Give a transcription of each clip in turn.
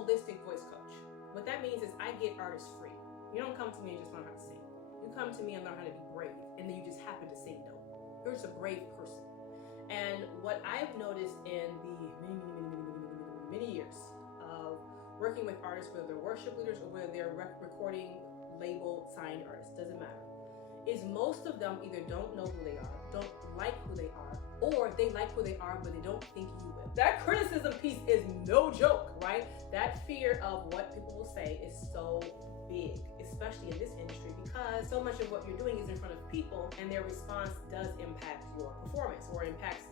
holistic voice coach. What that means is I get artists free. You don't come to me and just learn how to sing. You come to me and learn how to be brave, and then you just happen to sing though. You're just a brave person. And what I've noticed in the many years of working with artists, whether they're worship leaders or whether they're recording, label, signed artists, doesn't matter, is most of them either don't know who they are, don't like who they are, or they like who they are, but they don't think you will. That criticism piece is no joke, right? That fear of what people will say is so big, especially in this industry, because so much of what you're doing is in front of people and their response does impact your performance or impacts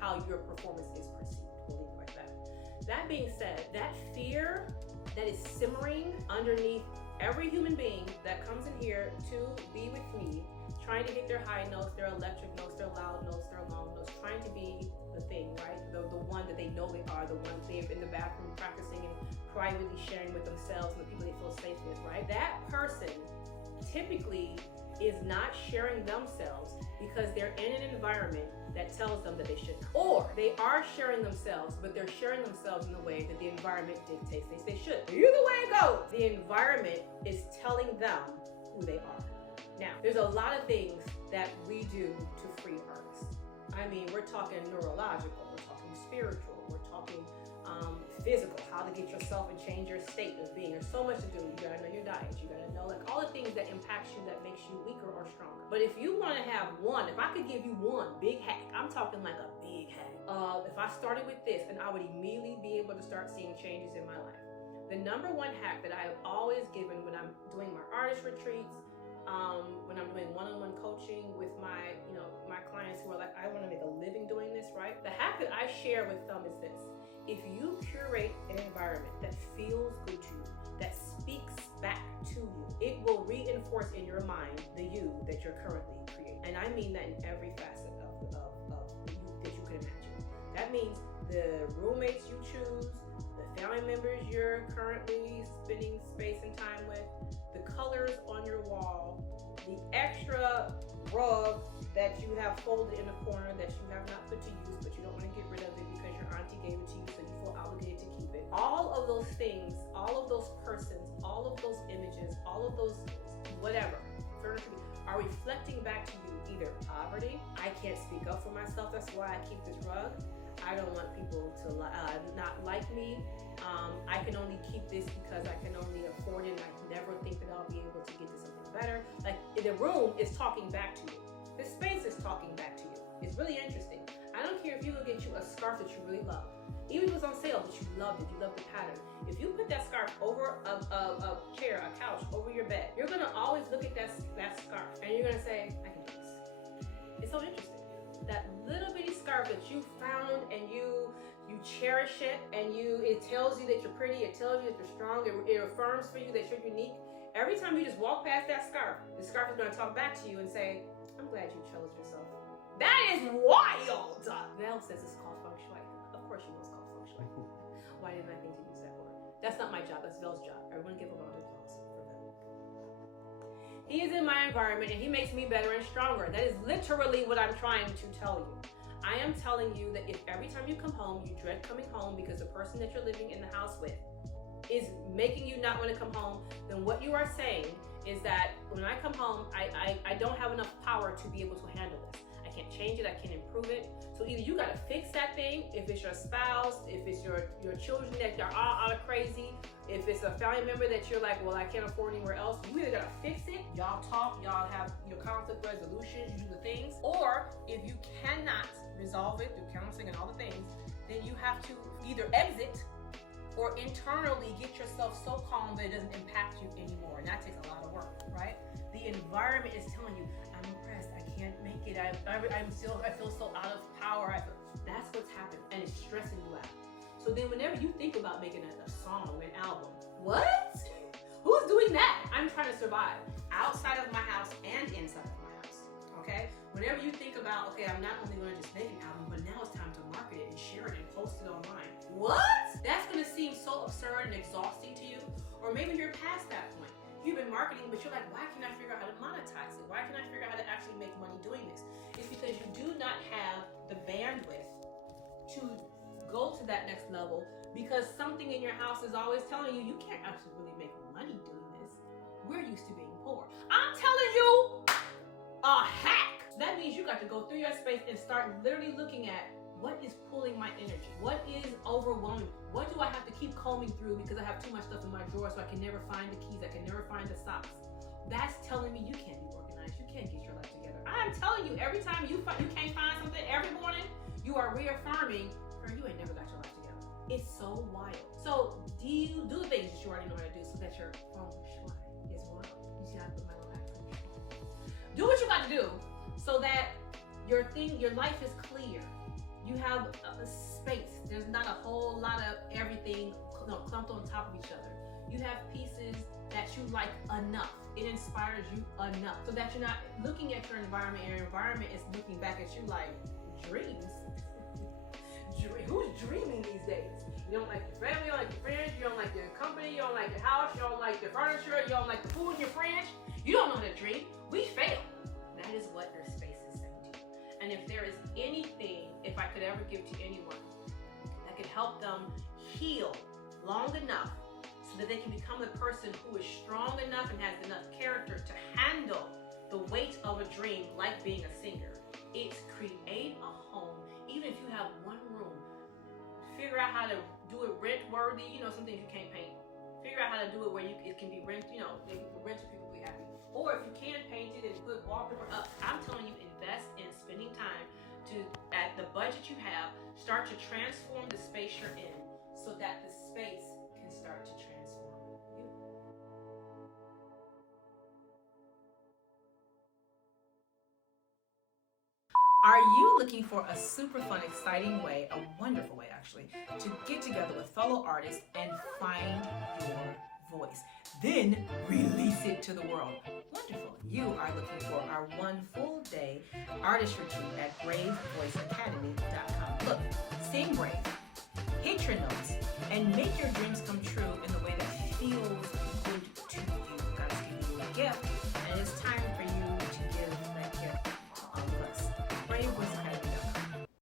how your performance is perceived. We'll leave it like that. That being said, that fear that is simmering underneath every human being that comes in here to be with me, trying to get their high notes, their electric notes, their loud notes, their long notes, trying to be the thing, right? The one that they know they are, the one they're in the bathroom practicing and privately sharing with themselves and the people they feel safe with, right? That person typically is not sharing themselves because they're in an environment that tells them that they should not. Or they are sharing themselves, but they're sharing themselves in the way that the environment dictates they should. Either way it goes, the environment is telling them who they are. Now, there's a lot of things that we do to free artists. I mean, we're talking neurological, we're talking spiritual, we're talking physical, how to get yourself and change your state of being. There's so much to do. You gotta know your diet. You gotta know like all the things that impacts you that makes you weaker or stronger. But if you wanna have one, if I could give you one big hack, I'm talking like a big hack. If I started with this, then I would immediately be able to start seeing changes in my life. The number one hack that I have always given when I'm doing my artist retreats, when I'm doing one-on-one coaching with my clients who are like, I want to make a living doing this, right? The hack that I share with them is this. If you curate an environment that feels good to you, that speaks back to you, it will reinforce in your mind the you that you're currently creating. And I mean that in every facet of the you that you could imagine. That means the roommates you choose, the family members you're currently spending space and time with, the colors on your wall, the extra rug that you have folded in the corner that you have not put to use, but you don't want to get rid of it because your auntie gave it to you, so you feel obligated to keep it. All of those things, all of those persons, all of those images, all of those whatever, furniture, are reflecting back to you either poverty, I can't speak up for myself, that's why I keep this rug, I don't want people to not like me. I can only keep this because I can only afford it and I never think that I'll be able to get to something better. Like the room is talking back to you. The space is talking back to you. It's really interesting. I don't care if you go get you a scarf that you really love. Even if it was on sale, but you loved it, you loved the pattern. If you put that scarf over a chair, a couch, over your bed, you're gonna always look at that scarf and you're gonna say, I can do this. It's so interesting. That little bitty scarf that you found and you cherish it and it tells you that you're pretty, it tells you that you're strong, it affirms for you that you're unique. Every time you just walk past that scarf, the scarf is going to talk back to you and say, I'm glad you chose yourself. That is wild! Val says it's called feng shui. Of course you know it's called feng shui. Why didn't I think to use that word? That's not my job, that's Vel's job. Everyone give a round of applause for Vel. He is in my environment and he makes me better and stronger. That is literally what I'm trying to tell you. I am telling you that if every time you come home, you dread coming home because the person that you're living in the house with is making you not want to come home, then what you are saying is that when I come home, I don't have enough power to be able to handle this. I can't change it, I can't improve it. So either you gotta fix that thing, if it's your spouse, if it's your children that are all crazy, if it's a family member that you're like, well, I can't afford anywhere else, you either gotta fix it, y'all talk, y'all have your conflict resolutions, you do the things, or if you cannot resolve it through counseling and all the things, then you have to either exit or internally get yourself so calm that it doesn't impact you anymore. And that takes a lot of work, right? The environment is telling you, I'm oppressed, I can't make it, I feel so out of power. That's what's happening, and it's stressing you out. So then whenever you think about making a song, an album, what? Who's doing that? I'm trying to survive outside of my house and inside of my house, okay? Whenever you think about, okay, I'm not only gonna just make an album, but now it's time to market it and share it and post it online. What? That's gonna seem so absurd and exhausting to you. Or maybe you're past that point. You've been marketing, but you're like, why can't I figure out how to monetize it? Why can't I figure out how to actually make money doing this? It's because you do not have the bandwidth to go to that next level because something in your house is always telling you, you can't actually really make money doing this. We're used to being poor. I'm telling you a hack. So that means you got to go through your space and start literally looking at what is pulling my energy? What is overwhelming? What do I have to keep combing through because I have too much stuff in my drawer so I can never find the keys, I can never find the socks? That's telling me you can't be organized. You can't get your life together. I'm telling you, every time you can't find something every morning, you are reaffirming, girl, you ain't never got your life together. It's so wild. So do the things that you already know how to do so that your feng shui is wild. You see how I put my little accent? Do what you got to do so that your life is clear. You have a space. There's not a whole lot of everything clumped on top of each other. You have pieces that you like enough. It inspires you enough so that you're not looking at your environment and your environment is looking back at you like, dreams? Who's dreaming these days? You don't like your family, you don't like your friends, you don't like your company, you don't like your house, you don't like your furniture, you don't like the food in your fridge. You don't know how to dream. We fail. That is what your space is saying to you. And if there is anything, if I could ever give to anyone that could help them heal long enough so that they can become the person who is strong enough and has enough character to handle the weight of a dream, like being a singer, it's create a home. Even if you have one room, figure out how to do it rent worthy. You know, some things you can't paint. Figure out how to do it where it can be rent, you know, maybe rent so people be happy. Or if you can paint it and put wallpaper up, I'm telling you, invest in spending time to, at the budget you have, start to transform the space you're in so that the space can start to transform you. Are you looking for a super fun, exciting way, a wonderful way actually, to get together with fellow artists and find your voice? Then release it to the world. Wonderful. You are looking for our one full day artist retreat at bravevoiceacademy.com. Look, sing brave, hit your notes, and make your dreams come true in the way that feels